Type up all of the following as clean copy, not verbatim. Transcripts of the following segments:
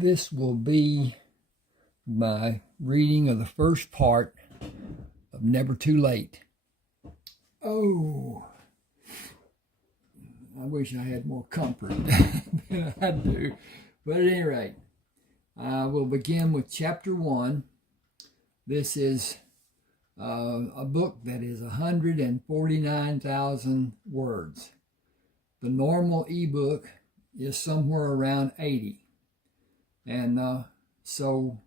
This will be my reading of the first part of Never Too Late. Oh, I wish I had more comfort than I do. But at any rate, I will begin with chapter 1. This is a book that is 149,000 words. The normal ebook is somewhere around 80. And so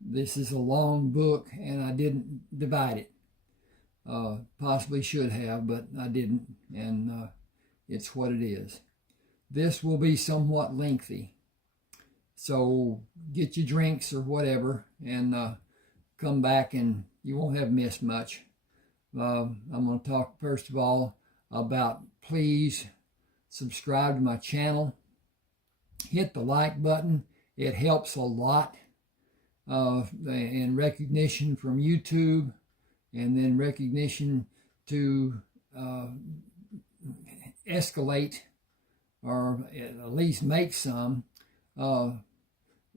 this is a long book, and I didn't divide it. Possibly should have, but I didn't, and it's what it is. This will be somewhat lengthy, so get your drinks or whatever, and come back, and you won't have missed much. I'm going to talk first of all about, please subscribe to my channel. Hit the like button. It helps a lot in recognition from YouTube, and then recognition to escalate, or at least make some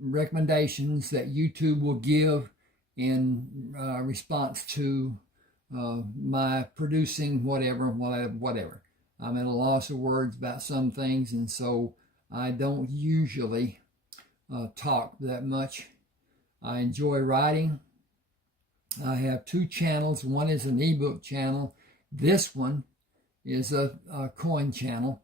recommendations that YouTube will give in response to my producing whatever. I'm at a loss of words about some things, and so I don't usually talk that much. I enjoy writing. I have 2 channels. One is an ebook channel. This one is a coin channel.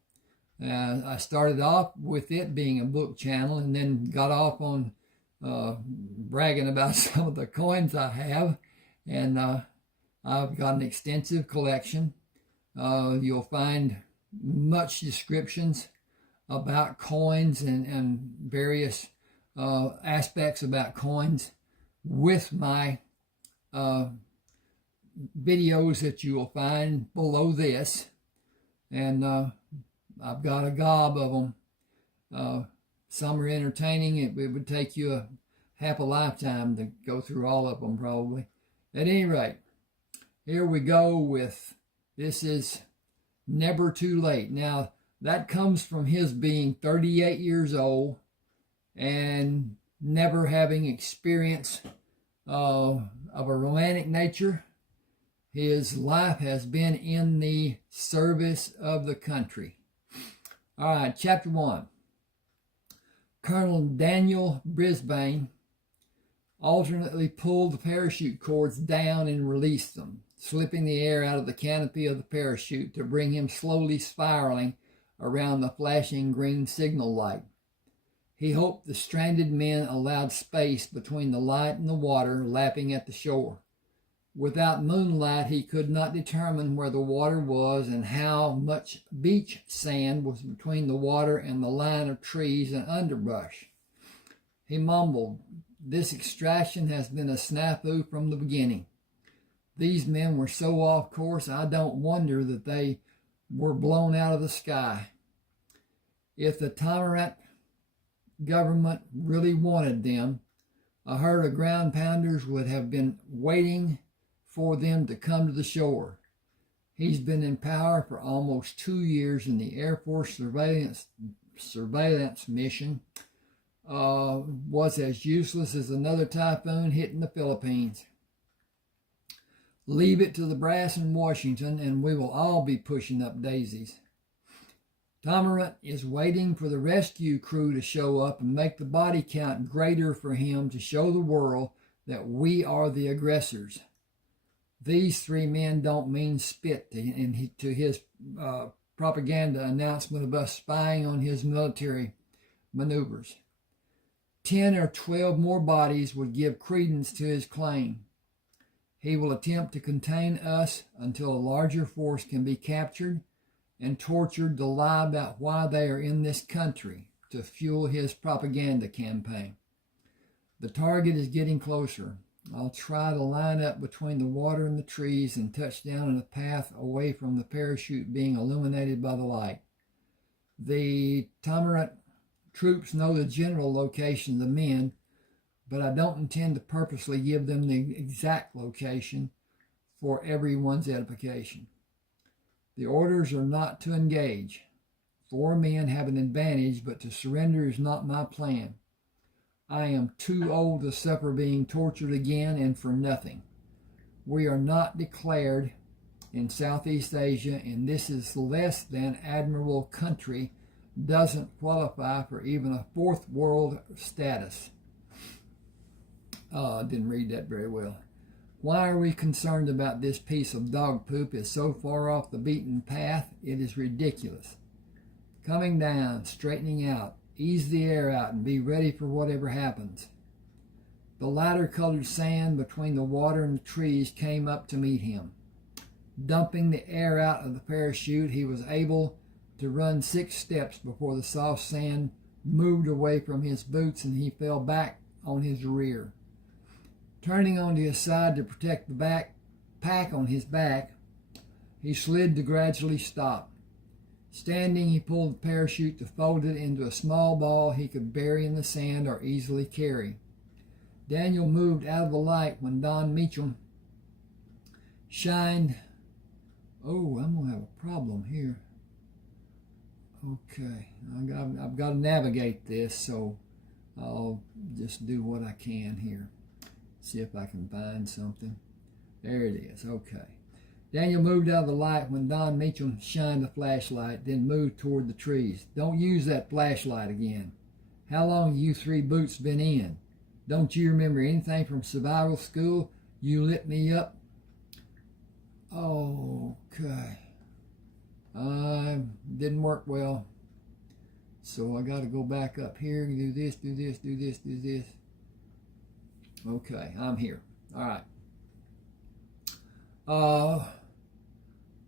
I started off with it being a book channel, and then got off on bragging about some of the coins I have. And I've got an extensive collection. You'll find much descriptions about coins and various aspects about coins with my videos that you will find below this. And I've got a gob of them. Some are entertaining. It would take you half a lifetime to go through all of them, probably. At any rate, here we go with, this is Never Too Late. Now, that comes from his being 38 years old and never having experience of a romantic nature. His life has been in the service of the country. All right, chapter 1. Colonel Daniel Brisbane alternately pulled the parachute cords down and released them, slipping the air out of the canopy of the parachute to bring him slowly spiraling around the flashing green signal light. He hoped the stranded men allowed space between the light and the water lapping at the shore. Without moonlight, he could not determine where the water was and how much beach sand was between the water and the line of trees and underbrush. He mumbled, "This extraction has been a snafu from the beginning. These men were so off course, I don't wonder that they were blown out of the sky. If the tyrant government really wanted them, a herd of ground pounders would have been waiting for them to come to the shore. He's been in power for almost 2 years, and the Air Force surveillance mission was as useless as another typhoon hitting the Philippines. Leave it to the brass in Washington, and we will all be pushing up daisies. Tamarant is waiting for the rescue crew to show up and make the body count greater for him to show the world that we are the aggressors. These 3 men don't mean spit to his propaganda announcement of us spying on his military maneuvers. 10 or 12 more bodies would give credence to his claim. He will attempt to contain us until a larger force can be captured and tortured to lie about why they are in this country to fuel his propaganda campaign. The target is getting closer. I'll try to line up between the water and the trees and touch down in a path away from the parachute being illuminated by the light. The Tamarant troops know the general location of the men, but I don't intend to purposely give them the exact location for everyone's edification. The orders are not to engage. 4 men have an advantage, but to surrender is not my plan. I am too old to suffer being tortured again and for nothing. We are not declared in Southeast Asia, and this is less than admirable country doesn't qualify for even a fourth world status. I didn't read that very well. Why are we concerned about this piece of dog poop? It's so far off the beaten path, it is ridiculous. Coming down, straightening out, ease the air out, and be ready for whatever happens. The lighter-colored sand between the water and the trees came up to meet him. Dumping the air out of the parachute, he was able to run 6 steps before the soft sand moved away from his boots and he fell back on his rear. Turning onto his side to protect the backpack on his back, he slid to gradually stop. Standing, he pulled the parachute to fold it into a small ball he could bury in the sand or easily carry. Daniel moved out of the light when Don Meacham shined. Oh, I'm going to have a problem here. Okay, I've got to navigate this, so I'll just do what I can here. See if I can find something. There it is. Okay. Daniel moved out of the light when Don Meacham shined the flashlight, then moved toward the trees. Don't use that flashlight again. How long have you 3 boots been in? Don't you remember anything from survival school? You lit me up. Okay. Didn't work well. So I got to go back up here and do this, do this, do this, do this. Okay, I'm here. All right.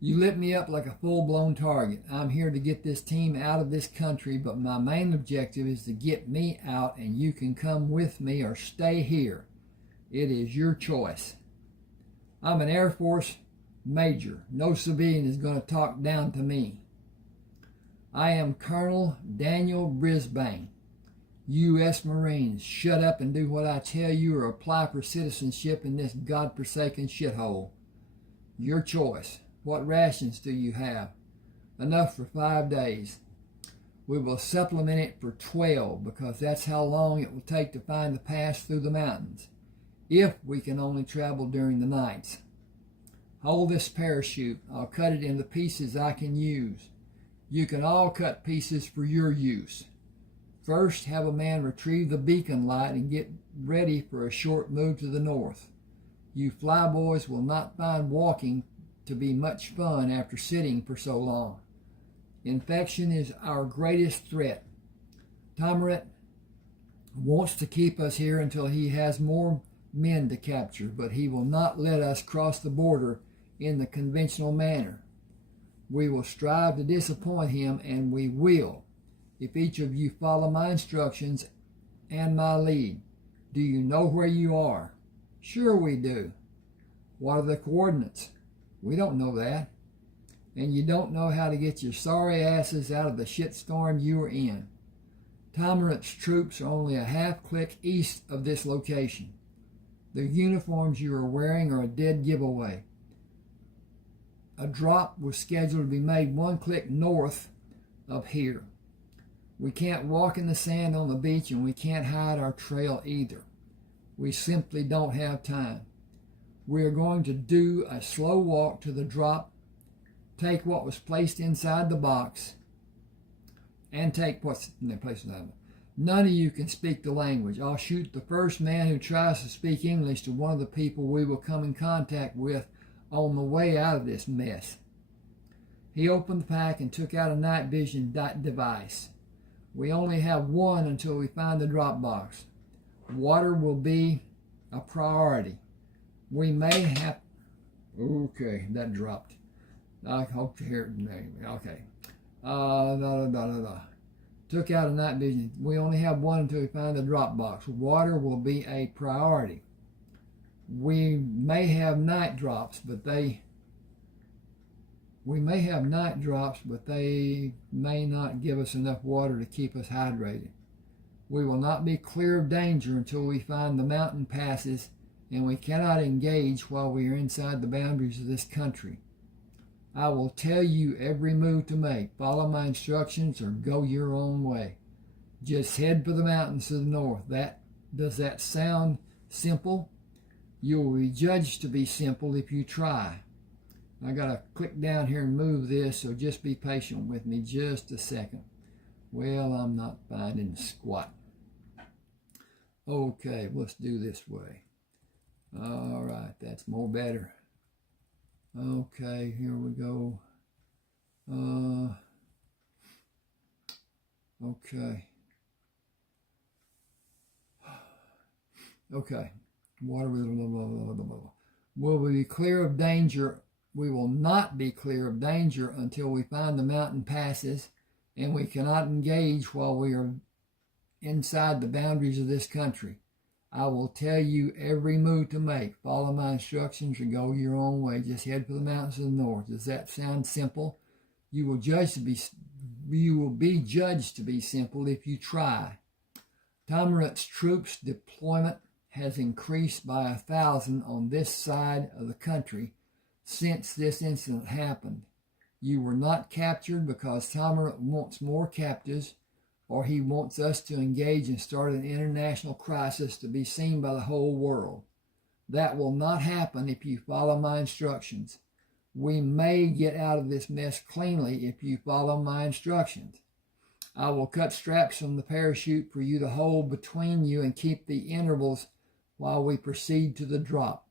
You lit me up like a full-blown target. I'm here to get this team out of this country, but my main objective is to get me out, and you can come with me or stay here. It is your choice. I'm an Air Force major. No civilian is going to talk down to me. I am Colonel Daniel Brisbane, U.S. Marines. Shut up and do what I tell you or apply for citizenship in this godforsaken shithole. Your choice. What rations do you have? Enough for 5 days. We will supplement it for 12 because that's how long it will take to find the pass through the mountains, if we can only travel during the nights. Hold this parachute. I'll cut it into pieces I can use. You can all cut pieces for your use. First, have a man retrieve the beacon light and get ready for a short move to the north. You flyboys will not find walking to be much fun after sitting for so long. Infection is our greatest threat. Tamaret wants to keep us here until he has more men to capture, but he will not let us cross the border in the conventional manner. We will strive to disappoint him, and we will, if each of you follow my instructions and my lead. Do you know where you are? Sure we do. What are the coordinates? We don't know that. And you don't know how to get your sorry asses out of the shitstorm you are in. Tamaret's troops are only a half-click east of this location. The uniforms you are wearing are a dead giveaway. A drop was scheduled to be made 1 click north of here. We can't walk in the sand on the beach, and we can't hide our trail either. We simply don't have time. We are going to do a slow walk to the drop, take what was placed inside the box, and take what's in the place inside. None of you can speak the language. I'll shoot the first man who tries to speak English to one of the people we will come in contact with on the way out of this mess. He opened the pack and took out a night vision device. We only have one until we find the drop box. Water will be a priority. We may have... Okay, that dropped. I hope to hear it. Okay. Took out a night vision. We only have one until we find the drop box. Water will be a priority. We may have night drops, but they may not give us enough water to keep us hydrated. We will not be clear of danger until we find the mountain passes, and we cannot engage while we are inside the boundaries of this country. I will tell you every move to make. Follow my instructions or go your own way. Just head for the mountains to the north. Does that sound simple? You will be judged to be simple if you try. I got to click down here and move this, so just be patient with me just a second. Well, I'm not finding squat. Okay, let's do this way. All right, that's more better. Okay, here we go. Okay. Okay. What are we? Will we be clear of danger? We will not be clear of danger until we find the mountain passes, and we cannot engage while we are inside the boundaries of this country. I will tell you every move to make. Follow my instructions or go your own way. Just head for the mountains to the north. Does that sound simple? You will be judged to be simple if you try. Tamarut's troops deployment has increased by 1,000 on this side of the country since this incident happened. You were not captured because Tamarut wants more captives, or he wants us to engage and start an international crisis to be seen by the whole world. That will not happen if you follow my instructions. We may get out of this mess cleanly if you follow my instructions. I will cut straps from the parachute for you to hold between you and keep the intervals while we proceed to the drop.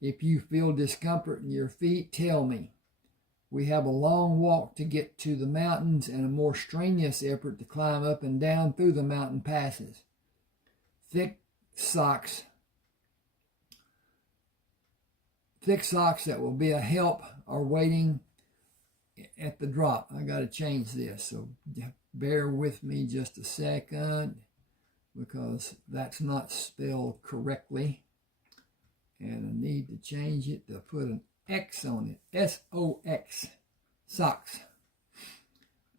If you feel discomfort in your feet, tell me. We have a long walk to get to the mountains and a more strenuous effort to climb up and down through the mountain passes. Thick socks that will be a help are waiting at the drop. I got to change this, so bear with me just a second because that's not spelled correctly. And I need to change it to put an X on it. S-O-X. Socks.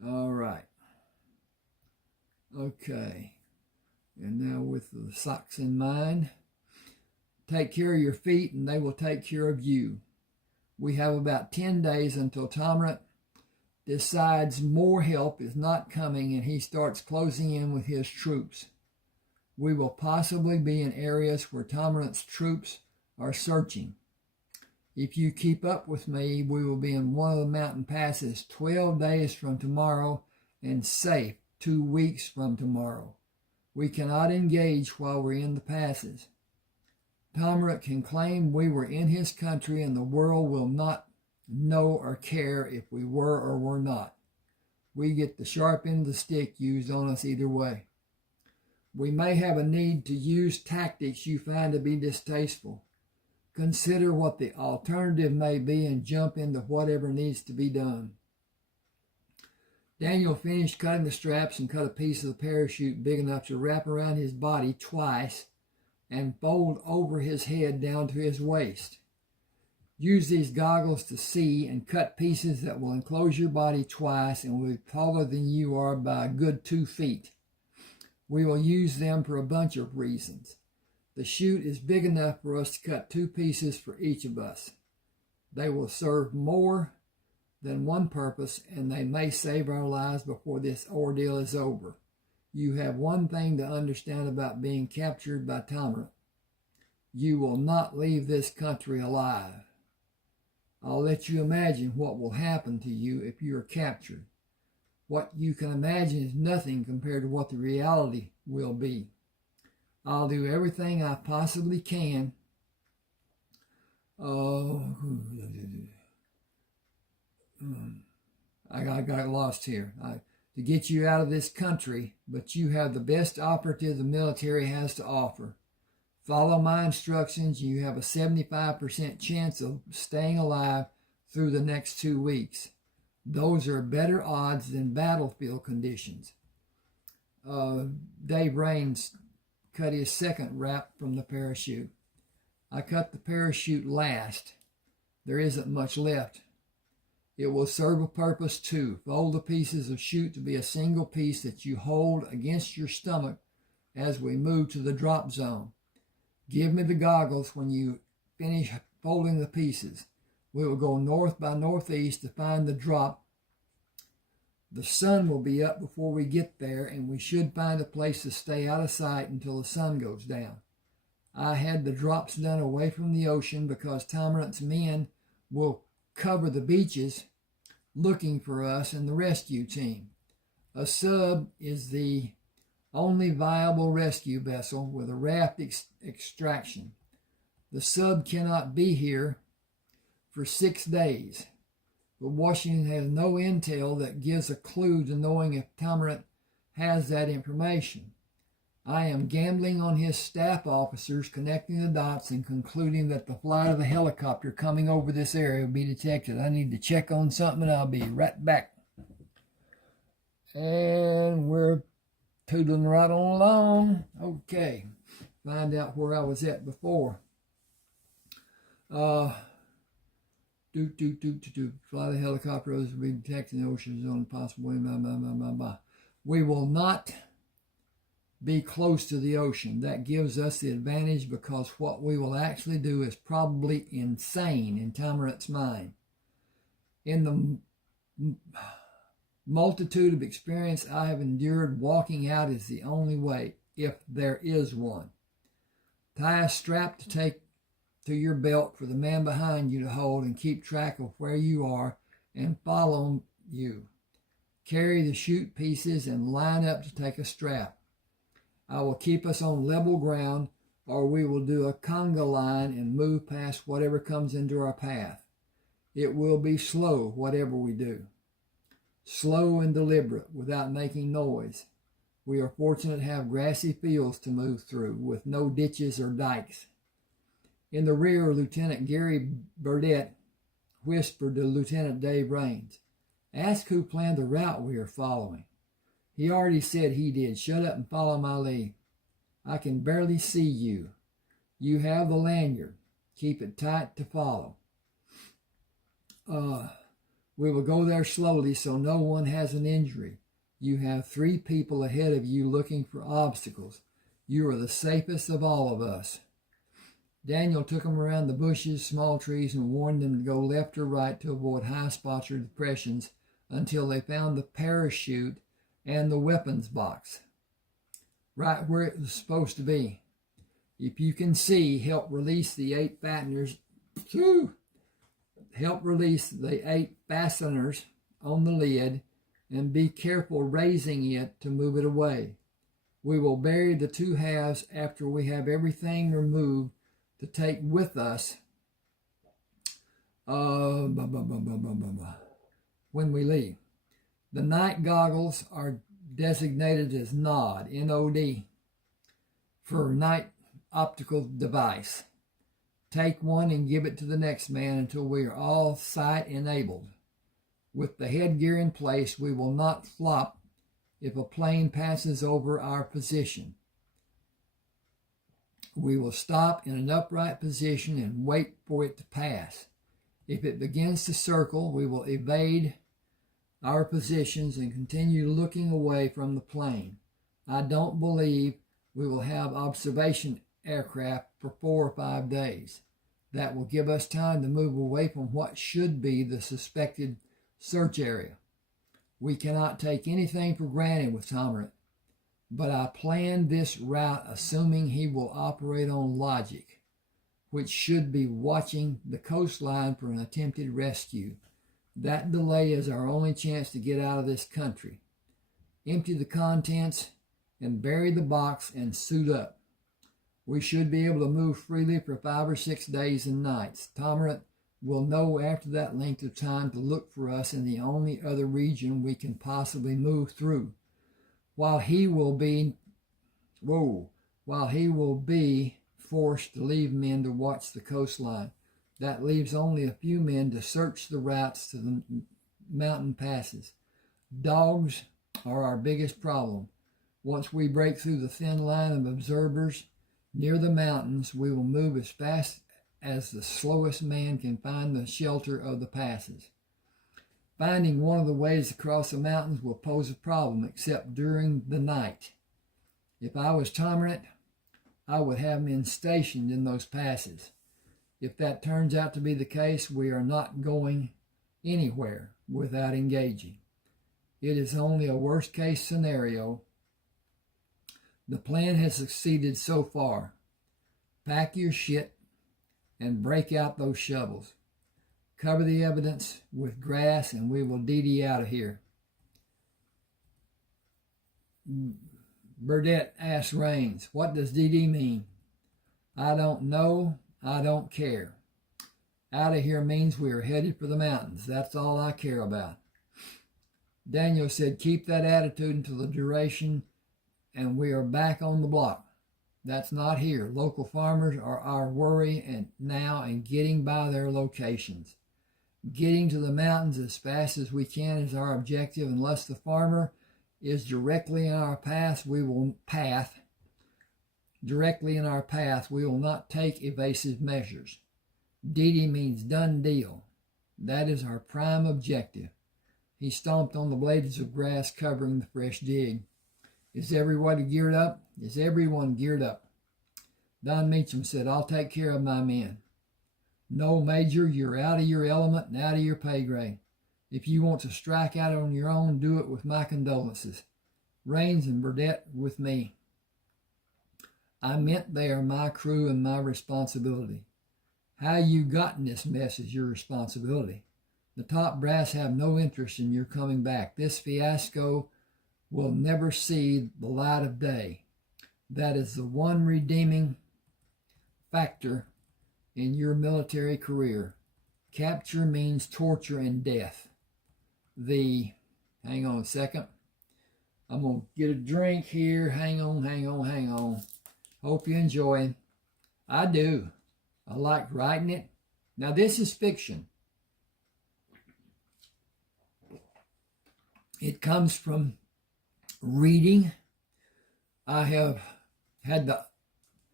All right. Okay. And now with the socks in mind, take care of your feet and they will take care of you. We have about 10 days until Tamarut decides more help is not coming and he starts closing in with his troops. We will possibly be in areas where Tamarut's troops are searching. If you keep up with me, we will be in one of the mountain passes 12 days from tomorrow and safe 2 weeks from tomorrow. We cannot engage while we're in the passes. Tamarut can claim we were in his country and the world will not know or care if we were or were not. We get the sharp end of the stick used on us either way. We may have a need to use tactics you find to be distasteful. Consider what the alternative may be and jump into whatever needs to be done. Daniel finished cutting the straps and cut a piece of the parachute big enough to wrap around his body twice and fold over his head down to his waist. Use these goggles to see and cut pieces that will enclose your body twice and will be taller than you are by a good 2 feet. We will use them for a bunch of reasons. The chute is big enough for us to cut 2 pieces for each of us. They will serve more than one purpose, and they may save our lives before this ordeal is over. You have one thing to understand about being captured by Tamarut. You will not leave this country alive. I'll let you imagine what will happen to you if you are captured. What you can imagine is nothing compared to what the reality will be. I'll do everything I possibly can. I got lost here. To get you out of this country, but you have the best operative the military has to offer. Follow my instructions. You have a 75% chance of staying alive through the next 2 weeks. Those are better odds than battlefield conditions. Dave Raines cut his second wrap from the parachute. I cut the parachute last. There isn't much left. It will serve a purpose too. Fold the pieces of chute to be a single piece that you hold against your stomach as we move to the drop zone. Give me the goggles when you finish folding the pieces. We will go north by northeast to find the drop. The sun will be up before we get there, and we should find a place to stay out of sight until the sun goes down. I had the drops done away from the ocean because Tomerant's men will cover the beaches looking for us and the rescue team. A sub is the only viable rescue vessel with a raft extraction. The sub cannot be here for 6 days, but Washington has no intel that gives a clue to knowing if Tomerant has that information. I am gambling on his staff officers connecting the dots and concluding that the flight of the helicopter coming over this area will be detected. I need to check on something and I'll be right back. And we're tootling right on along. Okay, find out where I was at before. Fly the helicopter over will be detecting the oceans on possible way. We will not be close to the ocean. That gives us the advantage because what we will actually do is probably insane in Tomerant's mind. In the multitude of experience I have endured, walking out is the only way, if there is one. Tie a strap to take to your belt for the man behind you to hold and keep track of where you are and follow you. Carry the chute pieces and line up to take a strap. I will keep us on level ground, or we will do a conga line and move past whatever comes into our path. It will be slow, whatever we do. Slow and deliberate, without making noise. We are fortunate to have grassy fields to move through, with no ditches or dikes. In the rear, Lieutenant Gary Burdett whispered to Lieutenant Dave Raines, "Ask who planned the route we are following." "He already said he did. Shut up and follow my lead." "I can barely see you. You have the lanyard. Keep it tight to follow." We will go there slowly so no one has an injury. You have 3 people ahead of you looking for obstacles. You are the safest of all of us." Daniel took them around the bushes, small trees, and warned them to go left or right to avoid high spots or depressions until they found the parachute and the weapons box, right where it was supposed to be. If you can see, help release the 8 fasteners. Help release the 8 fasteners on the lid, and be careful raising it to move it away. We will bury the 2 halves after we have everything removed to take with us when we leave. The night goggles are designated as NOD, N-O-D, for night optical device. Take one and give it to the next man until we are all sight enabled. With the headgear in place, we will not flop if a plane passes over our position. We will stop in an upright position and wait for it to pass. If it begins to circle, we will evade our positions and continue looking away from the plane. I don't believe we will have observation aircraft for 4 or 5 days. That will give us time to move away from what should be the suspected search area. We cannot take anything for granted with Tomerant, but I planned this route assuming he will operate on logic, which should be watching the coastline for an attempted rescue. That delay is our only chance to get out of this country. Empty the contents and bury the box and suit up. We should be able to move freely for 5 or 6 days and nights. Tomerant will know after that length of time to look for us in the only other region we can possibly move through. While he will be forced to leave men to watch the coastline, that leaves only a few men to search the routes to the mountain passes. Dogs are our biggest problem. Once we break through the thin line of observers near the mountains, we will move as fast as the slowest man can find the shelter of the passes. Finding one of the ways across the mountains will pose a problem, except during the night. If I was Tomerant, I would have men stationed in those passes. If that turns out to be the case, we are not going anywhere without engaging. It is only a worst case scenario. The plan has succeeded so far. Pack your shit and break out those shovels. Cover the evidence with grass and we will DD out of here. Burdett asked Raines, what does DD mean? I don't know. I don't care. Out of here means we are headed for the mountains. That's all I care about. Daniel said, keep that attitude until the duration and we are back on the block. That's not here. Local farmers are our worry now and getting by their locations. Getting to the mountains as fast as we can is our objective. Unless the farmer is directly in our path, we will not take evasive measures. DD means done deal. That is our prime objective. He stomped on the blades of grass covering the fresh dig. Is everyone geared up? Is everyone geared up? Don Meacham said, I'll take care of my men. No, Major, you're out of your element and out of your pay grade. If you want to strike out on your own, do it with my condolences. Raines and Burdett with me. I meant they are my crew and my responsibility. How you got in this mess is your responsibility. The top brass have no interest in your coming back. This fiasco will never see the light of day. That is the one redeeming factor in your military career. Capture means torture and death. Hang on a second. I'm going to get a drink here. Hang on. Hope you enjoy. I do. I like writing it. Now this is fiction. It comes from reading. I have had the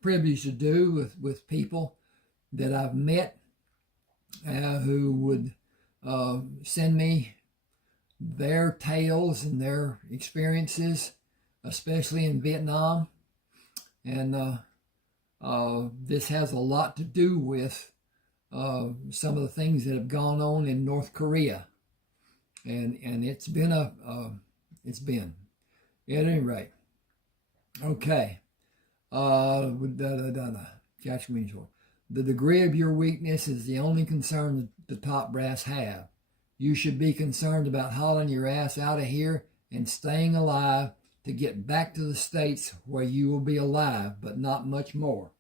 privilege to do with people that I've met who would send me their tales and their experiences, especially in Vietnam. And this has a lot to do with some of the things that have gone on in North Korea. And it's been at any rate. Okay. Catch me short. The degree of your weakness is the only concern that the top brass have. You should be concerned about hauling your ass out of here and staying alive to get back to the States where you will be alive, but not much more.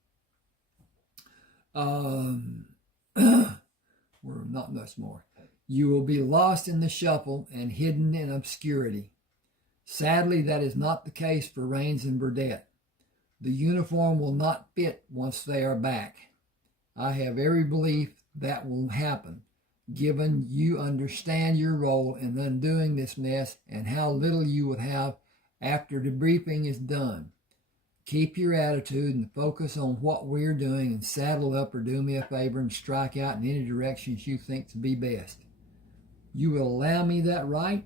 Or not much more. You will be lost in the shuffle and hidden in obscurity. Sadly, that is not the case for Raines and Burdett. The uniform will not fit once they are back. I have every belief that will happen, given you understand your role in undoing this mess and how little you would have after debriefing is done. Keep your attitude and focus on what we're doing and saddle up or do me a favor and strike out in any directions you think to be best. You will allow me that right?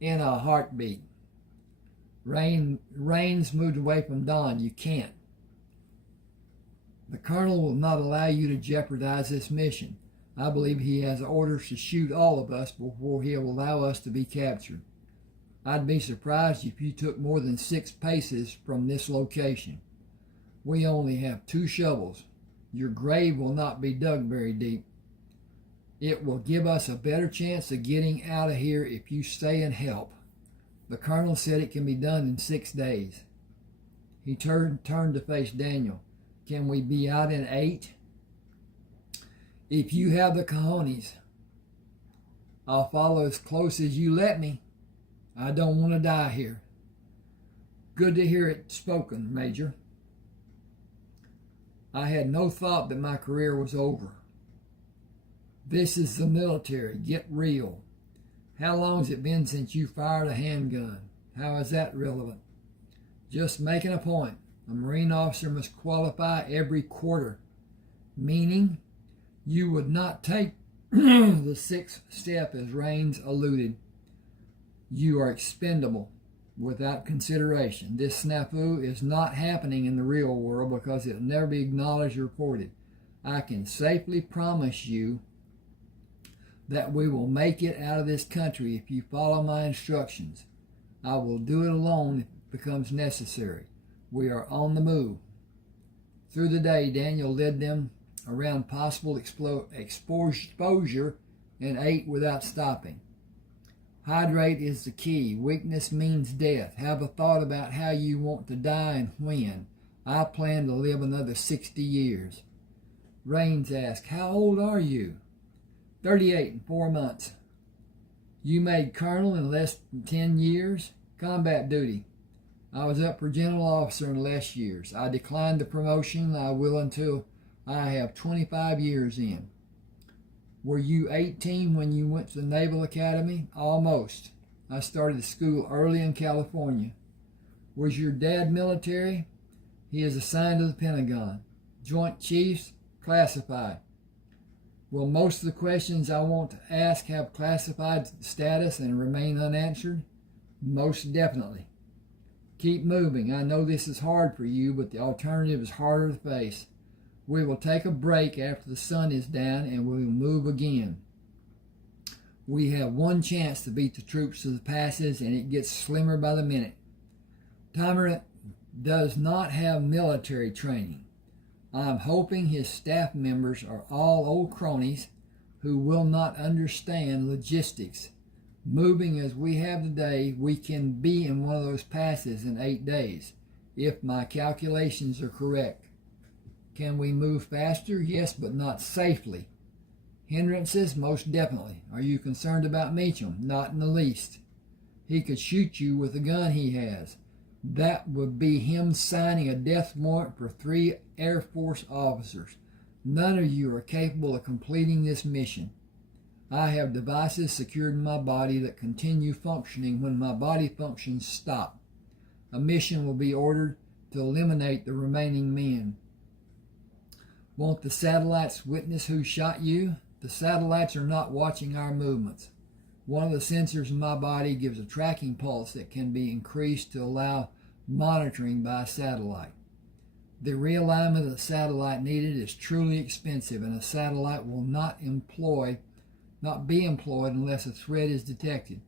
In a heartbeat. Raines moved away from Don. You can't. The colonel will not allow you to jeopardize this mission. I believe he has orders to shoot all of us before he'll allow us to be captured. I'd be surprised if you took more than 6 paces from this location. We only have 2 shovels. Your grave will not be dug very deep. It will give us a better chance of getting out of here if you stay and help. The colonel said it can be done in 6 days. He turned to face Daniel. Can we be out in 8? If you have the cojones, I'll follow as close as you let me. I don't want to die here. Good to hear it spoken, Major. I had no thought that my career was over. This is the military. Get real. How long has it been since you fired a handgun? How is that relevant? Just making a point. A Marine officer must qualify every quarter, meaning you would not take the 6th step as Raines alluded. You are expendable without consideration. This snafu is not happening in the real world because it will never be acknowledged or reported. I can safely promise you that we will make it out of this country if you follow my instructions. I will do it alone if it becomes necessary. We are on the move." Through the day, Daniel led them around possible exposure and ate without stopping. Hydrate is the key. Weakness means death. Have a thought about how you want to die and when. I plan to live another 60 years. Raines asked, "How old are you?" 38 in 4 months. You made colonel in less than 10 years? Combat duty. I was up for general officer in less years. I declined the promotion. I will until I have 25 years in. Were you 18 when you went to the Naval Academy? Almost. I started school early in California. Was your dad military? He is assigned to the Pentagon. Joint Chiefs, classified. Will most of the questions I want to ask have classified status and remain unanswered? Most definitely. Keep moving. I know this is hard for you, but the alternative is harder to face. We will take a break after the sun is down and we will move again. We have one chance to beat the troops to the passes, and it gets slimmer by the minute. Timer does not have military training. I'm hoping his staff members are all old cronies who will not understand logistics. Moving as we have today, we can be in one of those passes in 8 days, if my calculations are correct. Can we move faster? Yes, but not safely. Hindrances? Most definitely. Are you concerned about Meacham? Not in the least. He could shoot you with the gun he has. That would be him signing a death warrant for 3 Air Force officers. None of you are capable of completing this mission. I have devices secured in my body that continue functioning when my body functions stop. A mission will be ordered to eliminate the remaining men. Won't the satellites witness who shot you? The satellites are not watching our movements. One of the sensors in my body gives a tracking pulse that can be increased to allow monitoring by satellite. The realignment of the satellite needed is truly expensive, and a satellite will not be employed unless a threat is detected.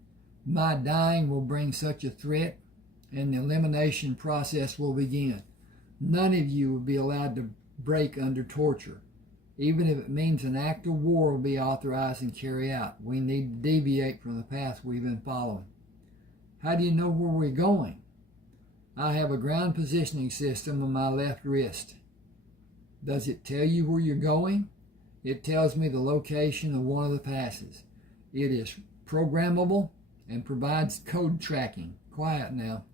My dying will bring such a threat, and the elimination process will begin. None of you will be allowed to break under torture, even if it means an act of war will be authorized and carried out. We need to deviate from the path we've been following. How do you know where we're going? I have a ground positioning system on my left wrist. Does it tell you where you're going? It tells me the location of one of the passes. It is programmable and provides code tracking. Quiet now.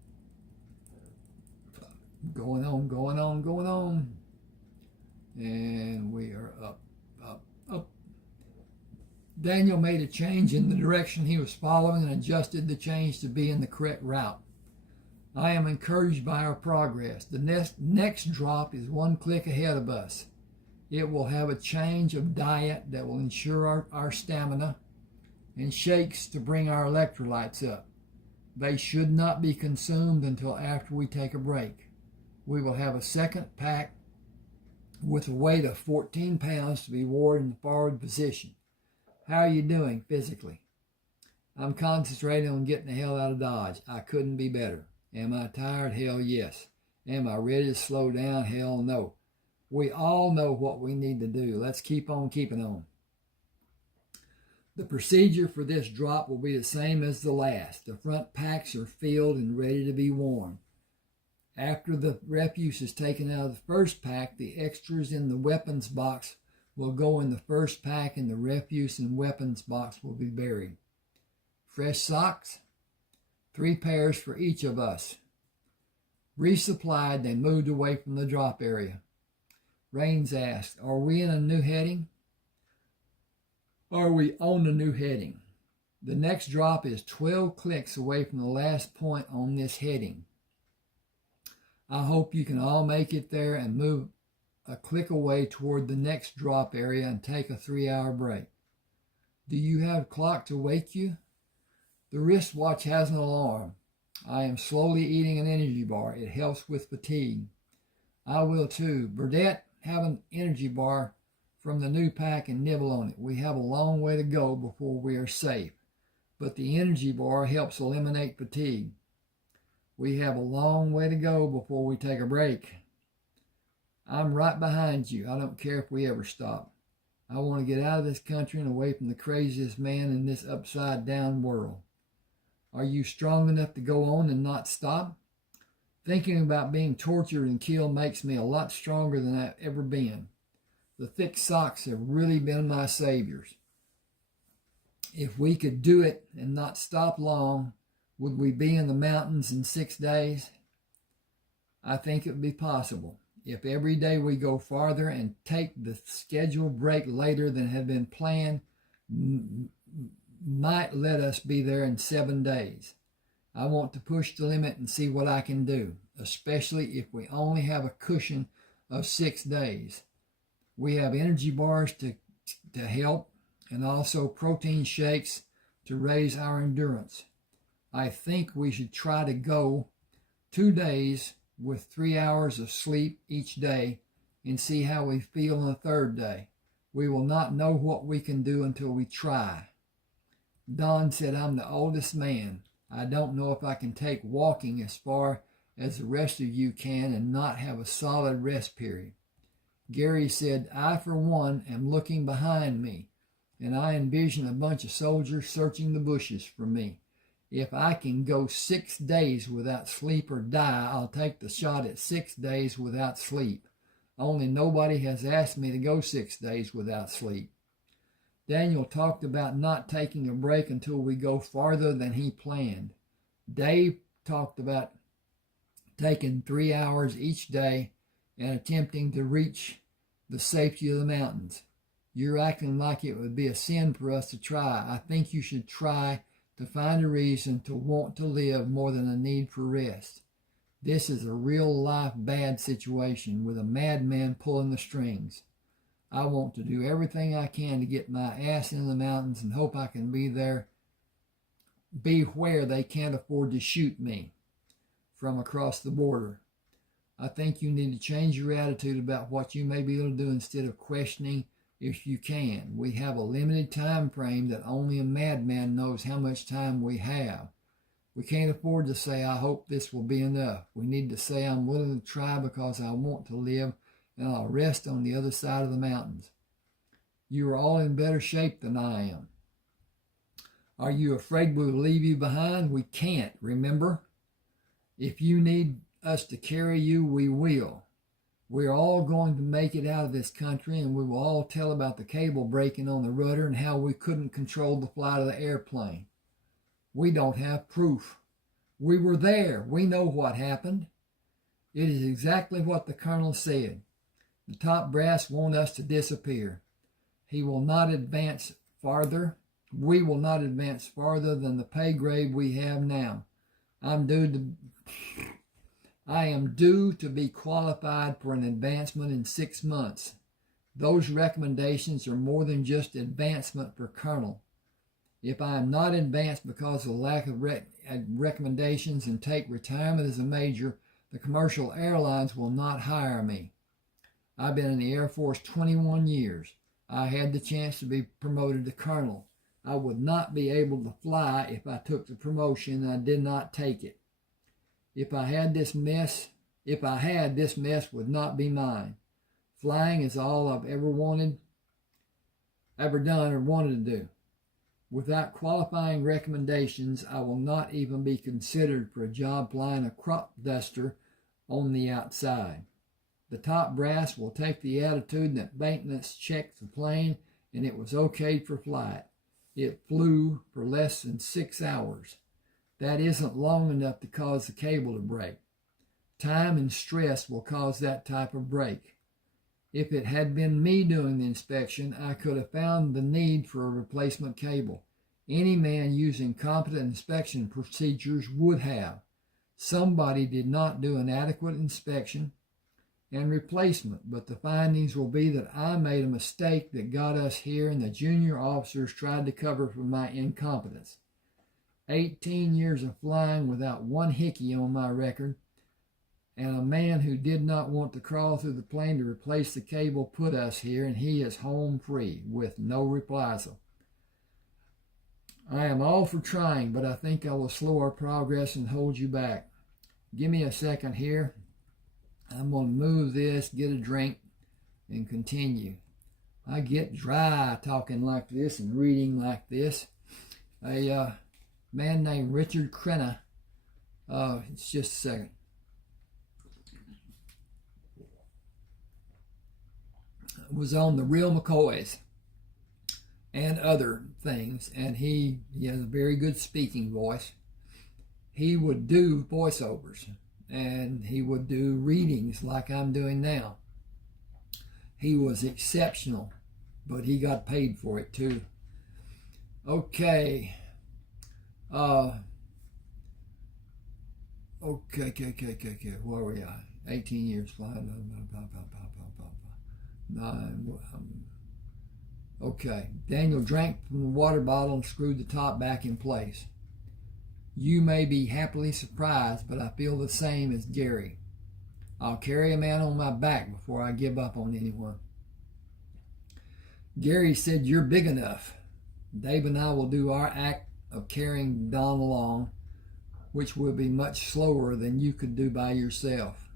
Going on. And we are up. Daniel made a change in the direction he was following and adjusted the change to be in the correct route. I am encouraged by our progress. The next drop is 1 click ahead of us. It will have a change of diet that will ensure our stamina, and shakes to bring our electrolytes up. They should not be consumed until after we take a break. We will have a second pack with a weight of 14 pounds to be worn in the forward position. How are you doing physically? I'm concentrating on getting the hell out of Dodge. I couldn't be better. Am I tired? Hell yes. Am I ready to slow down? Hell no. We all know what we need to do. Let's keep on keeping on. The procedure for this drop will be the same as the last. The front packs are filled and ready to be worn. After the refuse is taken out of the first pack, the extras in the weapons box will go in the first pack, and the refuse and weapons box will be buried. Fresh socks? 3 pairs for each of us. Resupplied, they moved away from the drop area. Raines asked, "Are we in a new heading?" Are we on a new heading? The next drop is 12 clicks away from the last point on this heading. I hope you can all make it there and move a click away toward the next drop area and take a 3-hour break. Do you have a clock to wake you? The wristwatch has an alarm. I am slowly eating an energy bar. It helps with fatigue. I will too. Burdette, have an energy bar from the new pack and nibble on it. We have a long way to go before we are safe, but the energy bar helps eliminate fatigue. We have a long way to go before we take a break. I'm right behind you. I don't care if we ever stop. I want to get out of this country and away from the craziest man in this upside-down world. Are you strong enough to go on and not stop? Thinking about being tortured and killed makes me a lot stronger than I've ever been. The thick socks have really been my saviors. If we could do it and not stop long, would we be in the mountains in 6 days? I think it would be possible. If every day we go farther and take the scheduled break later than had been planned, might let us be there in 7 days. I want to push the limit and see what I can do, especially if we only have a cushion of 6 days. We have energy bars to help, and also protein shakes to raise our endurance. I think we should try to go 2 days with 3 hours of sleep each day and see how we feel on the third day. We will not know what we can do until we try. Don said, I'm the oldest man. I don't know if I can take walking as far as the rest of you can and not have a solid rest period. Gary said, I for one am looking behind me, and I envision a bunch of soldiers searching the bushes for me. If I can go 6 days without sleep or die, I'll take the shot at 6 days without sleep. Only nobody has asked me to go 6 days without sleep. Daniel talked about not taking a break until we go farther than he planned. Dave talked about taking 3 hours each day and attempting to reach the safety of the mountains. You're acting like it would be a sin for us to try. I think you should try to find a reason to want to live more than a need for rest. This is a real-life bad situation with a madman pulling the strings. I want to do everything I can to get my ass in the mountains and hope I can be where they can't afford to shoot me from across the border. I think you need to change your attitude about what you may be able to do instead of questioning if you can. We have a limited time frame that only a madman knows how much time we have. We can't afford to say, I hope this will be enough. We need to say, I'm willing to try because I want to live, and I'll rest on the other side of the mountains. You are all in better shape than I am. Are you afraid we will leave you behind? We can't, remember? If you need us to carry you, we will. We're all going to make it out of this country, and we will all tell about the cable breaking on the rudder and how we couldn't control the flight of the airplane. We don't have proof. We were there. We know what happened. It is exactly what the colonel said. The top brass want us to disappear. He will not advance farther. We will not advance farther than the pay grade we have now. I am due to be qualified for an advancement in 6 months. Those recommendations are more than just advancement for colonel. If I am not advanced because of the lack of recommendations and take retirement as a major, the commercial airlines will not hire me. I've been in the Air Force 21 years. I had the chance to be promoted to colonel. I would not be able to fly if I took the promotion and I did not take it. If I had this mess would not be mine. Flying is all I've ever done or wanted to do. Without qualifying recommendations, I will not even be considered for a job flying a crop duster on the outside. The top brass will take the attitude that maintenance checked the plane and it was okay for flight. It flew for less than 6 hours. That isn't long enough to cause the cable to break. Time and stress will cause that type of break. If it had been me doing the inspection, I could have found the need for a replacement cable. Any man using competent inspection procedures would have. Somebody did not do an adequate inspection and replacement, but the findings will be that I made a mistake that got us here and the junior officers tried to cover for my incompetence. 18 years of flying without one hickey on my record, and a man who did not want to crawl through the plane to replace the cable put us here, and he is home free with no reprisal. I am all for trying, but I think I will slow our progress and hold you back. Give me a second here. I'm going to move this, get a drink, and continue. I get dry talking like this and reading like this. A man named Richard Crenna, it's just a second. Was on the Real McCoys and other things, and he has a very good speaking voice. He would do voiceovers, and he would do readings like I'm doing now. He was exceptional, but he got paid for it too. Okay. Okay. Where are we at? 18 years. Okay. Daniel drank from the water bottle and screwed the top back in place. You may be happily surprised, but I feel the same as Gary. I'll carry a man on my back before I give up on anyone. Gary said, you're big enough. Dave and I will do our act of carrying Don along, which will be much slower than you could do by yourself.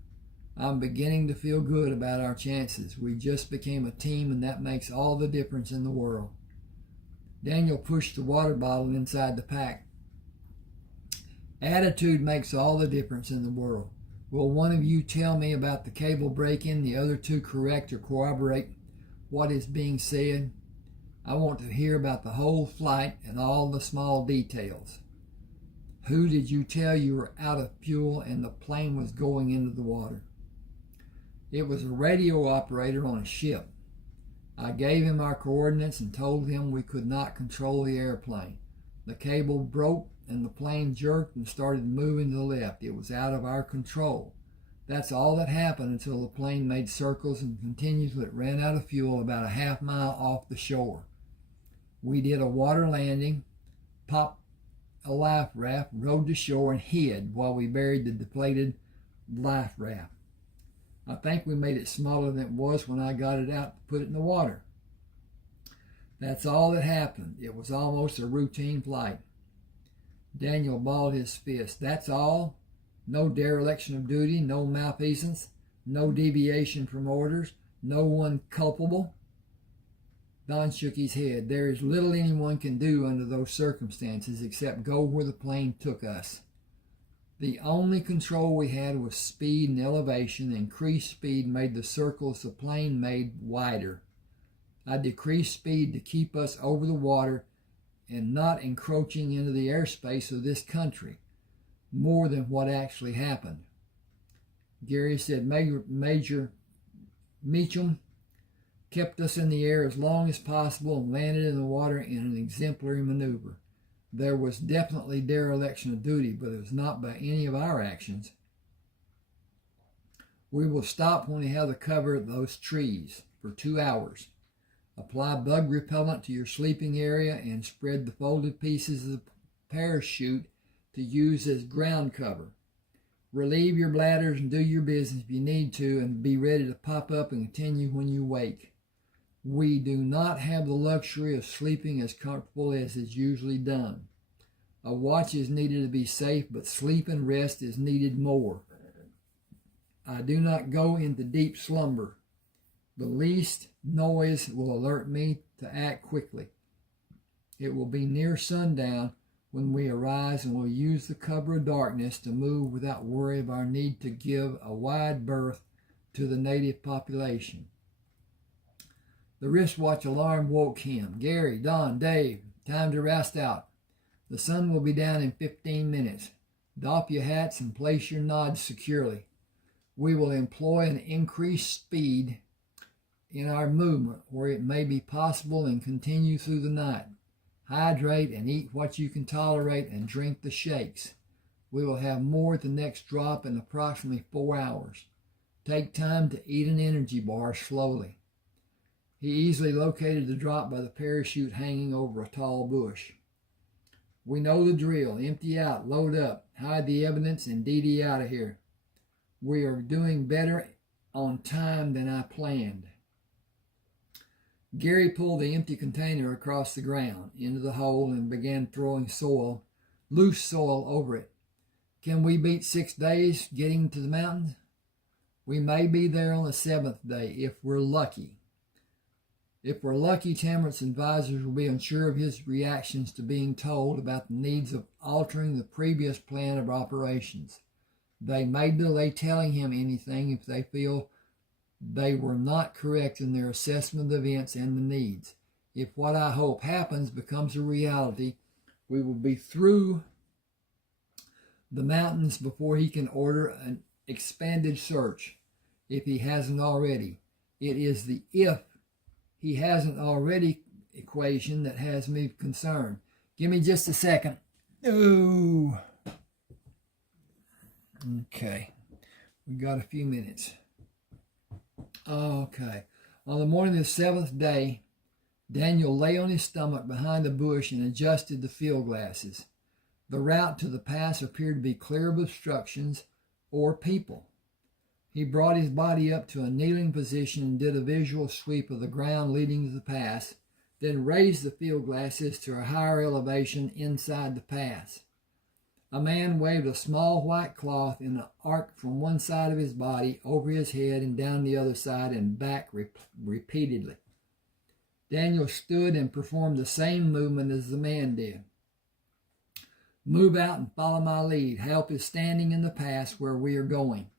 I'm beginning to feel good about our chances. We just became a team, and that makes all the difference in the world. Daniel pushed the water bottle inside the pack. Attitude makes all the difference in the world. Will one of you tell me about the cable break-in, the other two correct or corroborate what is being said? I want to hear about the whole flight and all the small details. Who did you tell you were out of fuel and the plane was going into the water? It was a radio operator on a ship. I gave him our coordinates and told him we could not control the airplane. The cable broke and the plane jerked and started moving to the left. It was out of our control. That's all that happened until the plane made circles and continued till it ran out of fuel about a half mile off the shore. We did a water landing, popped a life raft, rode to shore, and hid while we buried the depleted life raft. I think we made it smaller than it was when I got it out to put it in the water. That's all that happened. It was almost a routine flight. Daniel balled his fist. That's all? No dereliction of duty, no malfeasance, no deviation from orders, no one culpable? Don shook his head. There is little anyone can do under those circumstances except go where the plane took us. The only control we had was speed and elevation. Increased speed made the circles the plane made wider. I decreased speed to keep us over the water and not encroaching into the airspace of this country, more than what actually happened. Gary said Major Meacham kept us in the air as long as possible and landed in the water in an exemplary maneuver. There was definitely dereliction of duty, but it was not by any of our actions. We will stop when we have the cover of those trees for 2 hours. Apply bug repellent to your sleeping area and spread the folded pieces of the parachute to use as ground cover. Relieve your bladders and do your business if you need to, and be ready to pop up and continue when you wake. We do not have the luxury of sleeping as comfortable as is usually done. A watch is needed to be safe, but sleep and rest is needed more. I do not go into deep slumber. The least noise will alert me to act quickly. It will be near sundown when we arise, and will use the cover of darkness to move without worry of our need to give a wide berth to the native population. The wristwatch alarm woke him. Gary, Don, Dave, time to rest out. The sun will be down in 15 minutes. Doff your hats and place your nods securely. We will employ an increased speed in our movement where it may be possible and continue through the night. Hydrate and eat what you can tolerate and drink the shakes. We will have more at the next drop in approximately 4 hours. Take time to eat an energy bar slowly. He easily located the drop by the parachute hanging over a tall bush. We know the drill. Empty out, load up, hide the evidence, and DD out of here. We are doing better on time than I planned. Gary pulled the empty container across the ground into the hole and began throwing loose soil over it. Can we beat 6 days getting to the mountains? We may be there on the 7th day if we're lucky. If we're lucky, Tamara's advisors will be unsure of his reactions to being told about the needs of altering the previous plan of operations. They may delay telling him anything if they feel they were not correct in their assessment of the events and the needs. If what I hope happens becomes a reality, we will be through the mountains before he can order an expanded search, if he hasn't already. It is the if he hasn't already equation that has me concerned. Give me just a second. Oh. Okay. We got a few minutes. Okay. On the morning of the 7th day, Daniel lay on his stomach behind a bush and adjusted the field glasses. The route to the pass appeared to be clear of obstructions or people. He brought his body up to a kneeling position and did a visual sweep of the ground leading to the pass, then raised the field glasses to a higher elevation inside the pass. A man waved a small white cloth in an arc from one side of his body over his head and down the other side and back repeatedly. Daniel stood and performed the same movement as the man did. Move out and follow my lead. Help is standing in the pass where we are going.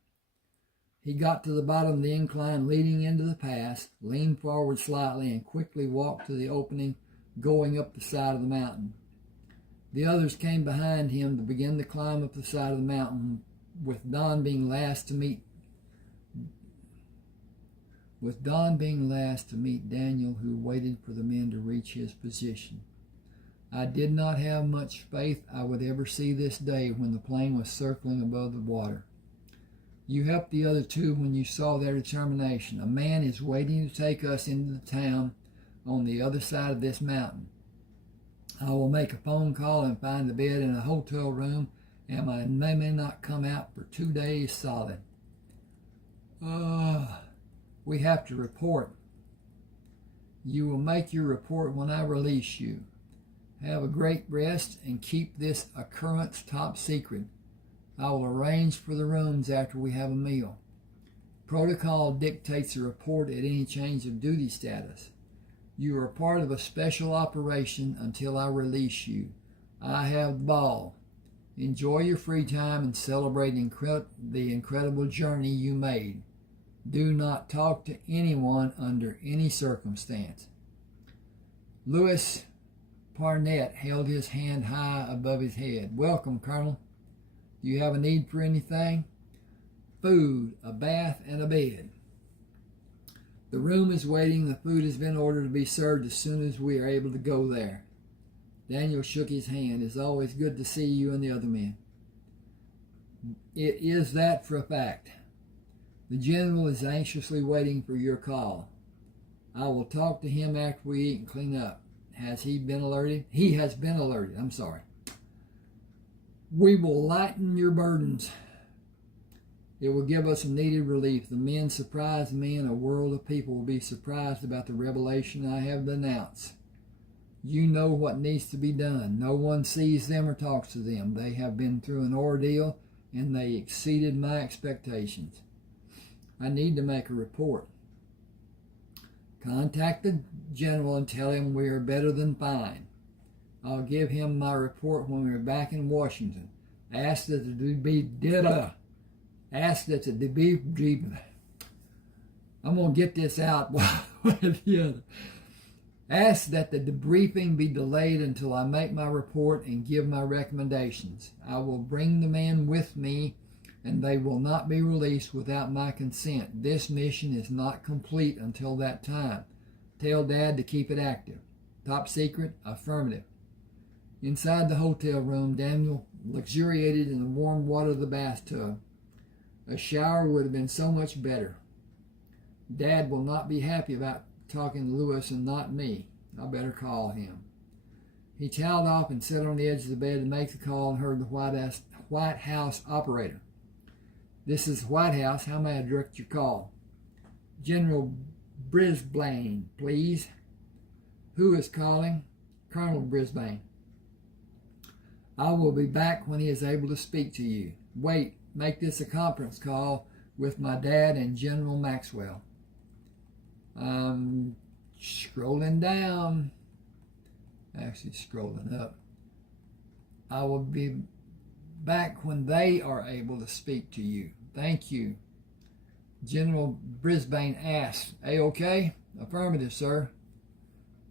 He got to the bottom of the incline leading into the pass, leaned forward slightly, and quickly walked to the opening going up the side of the mountain. The others came behind him to begin the climb up the side of the mountain, with Don being last to meet Daniel, who waited for the men to reach his position. I did not have much faith I would ever see this day when the plane was circling above the water. You helped the other two when you saw their determination. A man is waiting to take us into the town on the other side of this mountain. I will make a phone call and find a bed in a hotel room, and I may not come out for 2 days solid. We have to report. You will make your report when I release you. Have a great rest and keep this occurrence top secret. I will arrange for the rooms after we have a meal. Protocol dictates a report at any change of duty status. You are part of a special operation until I release you. I have the ball. Enjoy your free time and celebrate the incredible journey you made. Do not talk to anyone under any circumstance. Louis Parnett held his hand high above his head. Welcome, Colonel. Do you have a need for anything? Food, a bath, and a bed. The room is waiting. The food has been ordered to be served as soon as we are able to go there. Daniel shook his hand. It's always good to see you and the other men. It is that for a fact. The general is anxiously waiting for your call. I will talk to him after we eat and clean up. Has he been alerted? He has been alerted. I'm sorry. We will lighten your burdens. It will give us a needed relief. The men surprise me, and a world of people will be surprised about the revelation I have announced. You know what needs to be done. No one sees them or talks to them. They have been through an ordeal, and they exceeded my expectations. I need to make a report. Contact the general and tell him we are better than fine. I'll give him my report when we're back in Washington. Ask that the I'm going to get this out with the other. Ask that the debriefing be delayed until I make my report and give my recommendations. I will bring the men with me, and they will not be released without my consent. This mission is not complete until that time. Tell Dad to keep it active. Top secret? Affirmative. Inside the hotel room, Daniel luxuriated in the warm water of the bathtub. A shower would have been so much better. Dad will not be happy about talking to Louis and not me. I better call him. He toweled off and sat on the edge of the bed to make the call and heard the White House operator. This is the White House. How may I direct your call? General Brisbane, please. Who is calling? Colonel Brisbane. I will be back when he is able to speak to you. Wait, make this a conference call with my dad and General Maxwell. I'm scrolling down. Actually scrolling up. I will be back when they are able to speak to you. Thank you. General Brisbane asked, A-OK? Affirmative, sir.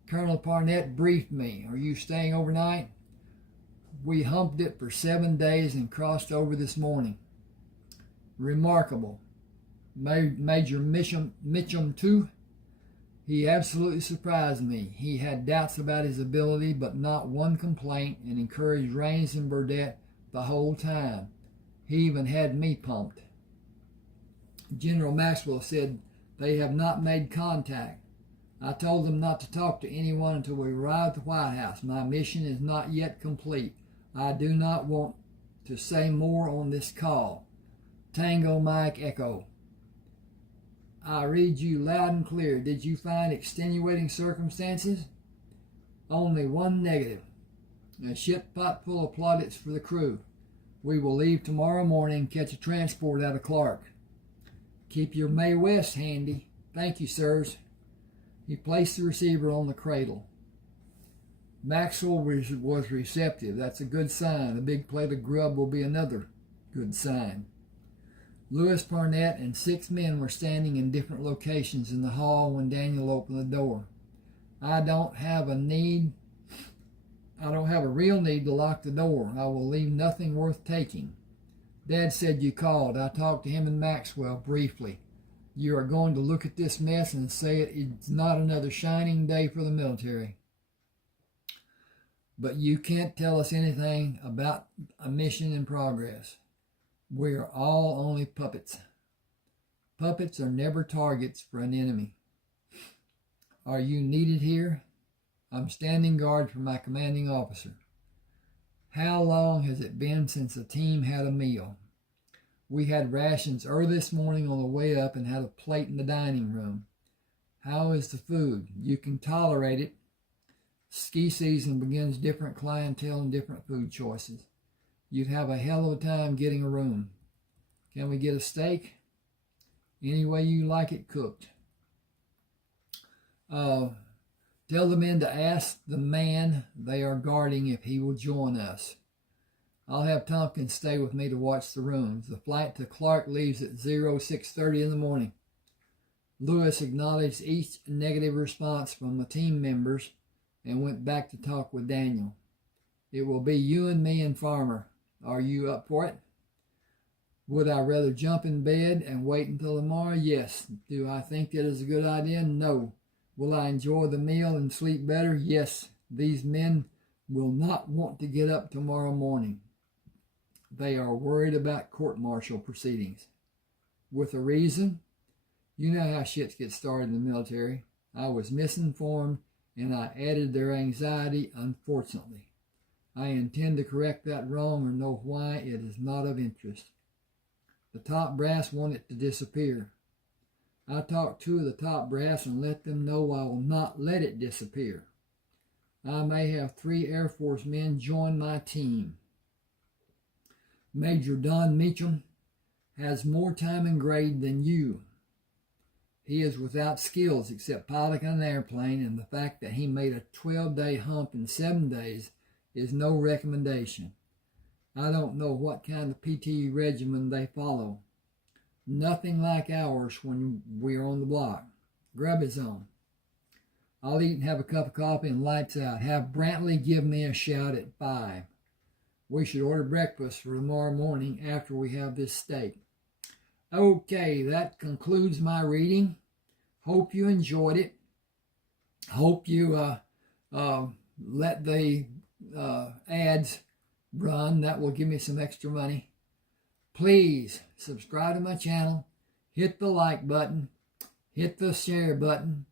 Colonel Parnett briefed me. Are you staying overnight? We humped it for 7 days and crossed over this morning. Remarkable. Major Mitchum, too? He absolutely surprised me. He had doubts about his ability, but not one complaint, and encouraged Raines and Burdett the whole time. He even had me pumped. General Maxwell said they have not made contact. I told them not to talk to anyone until we arrive at the White House. My mission is not yet complete. I do not want to say more on this call. Tango Mike Echo. I read you loud and clear. Did you find extenuating circumstances? Only one negative. A ship pot full of plaudits for the crew. We will leave tomorrow morning, catch a transport out of Clark. Keep your Mae West handy. Thank you, sirs. He placed the receiver on the cradle. Maxwell was receptive. That's a good sign. A big plate of grub will be another good sign. Lewis Parnett and 6 men were standing in different locations in the hall when Daniel opened the door. I don't have a real need to lock the door. I will leave nothing worth taking. Dad said you called. I talked to him and Maxwell briefly. You are going to look at this mess and say it's not another shining day for the military. But you can't tell us anything about a mission in progress. We are all only puppets. Puppets are never targets for an enemy. Are you needed here? I'm standing guard for my commanding officer. How long has it been since the team had a meal? We had rations early this morning on the way up and had a plate in the dining room. How is the food? You can tolerate it. Ski season begins different clientele and different food choices. You'd have a hell of a time getting a room. Can we get a steak? Any way you like it cooked. Tell the men to ask the man they are guarding if he will join us. I'll have Tompkins stay with me to watch the rooms. The flight to Clark leaves at 06:30 in the morning. Lewis acknowledged each negative response from the team members and went back to talk with Daniel. It will be you and me and Farmer. Are you up for it? Would I rather jump in bed and wait until tomorrow? Yes. Do I think that is a good idea? No. Will I enjoy the meal and sleep better? Yes. These men will not want to get up tomorrow morning. They are worried about court-martial proceedings. With a reason? You know how shit gets started in the military. I was misinformed and I added their anxiety, unfortunately. I intend to correct that wrong or know why it is not of interest. The top brass want it to disappear. I talked to the top brass and let them know I will not let it disappear. I may have 3 Air Force men join my team. Major Don Meacham has more time and grade than you. He is without skills except piloting an airplane, and the fact that he made a 12-day hump in 7 days is no recommendation. I don't know what kind of PT regimen they follow. Nothing like ours when we're on the block. Grub is on. I'll eat and have a cup of coffee and lights out. Have Brantley give me a shout at 5. We should order breakfast for tomorrow morning after we have this steak. Okay, that concludes my reading. Hope you enjoyed it. Hope you let the ads run. That will give me some extra money. Please subscribe to my channel. Hit the like button. Hit the share button.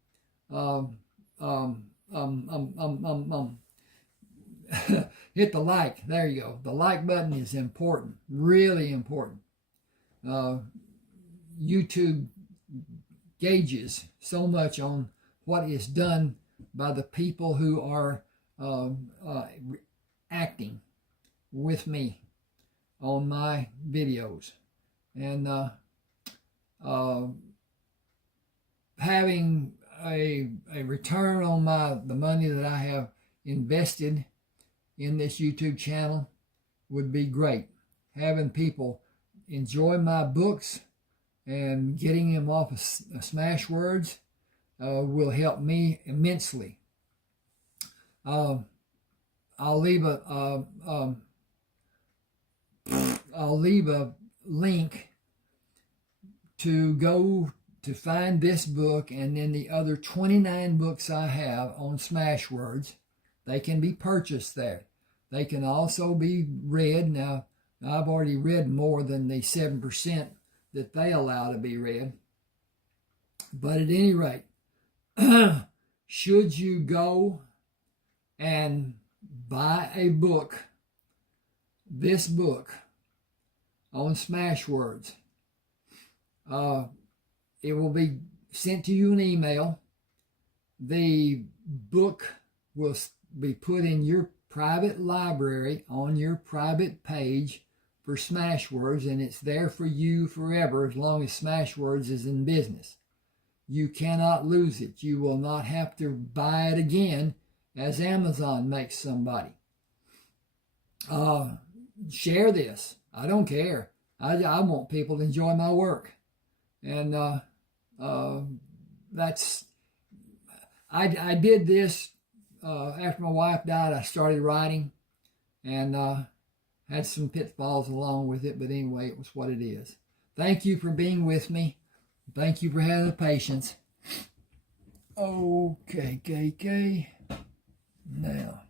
Hit the like. There you go. The like button is important. Really important. YouTube gauges so much on what is done by the people who are acting with me on my videos, and having a return on the money that I have invested in this YouTube channel would be great. Having people enjoy my books and getting them off of Smashwords will help me immensely. I'll leave a link to go to find this book, and then the other 29 books I have on Smashwords. They can be purchased there. They can also be read. Now, I've already read more than the 7% that they allow to be read. But at any rate, should you go and buy a book, this book on Smashwords, it will be sent to you an email. The book will be put in your private library on your private page for Smashwords, and it's there for you forever as long as Smashwords is in business. You cannot lose it. You will not have to buy it again as Amazon makes somebody. Share this. I don't care. I want people to enjoy my work. And I did this after my wife died. I started writing, and had some pitfalls along with it, but anyway, it was what it is. Thank you for being with me. Thank you for having the patience. Okay, KK. Now.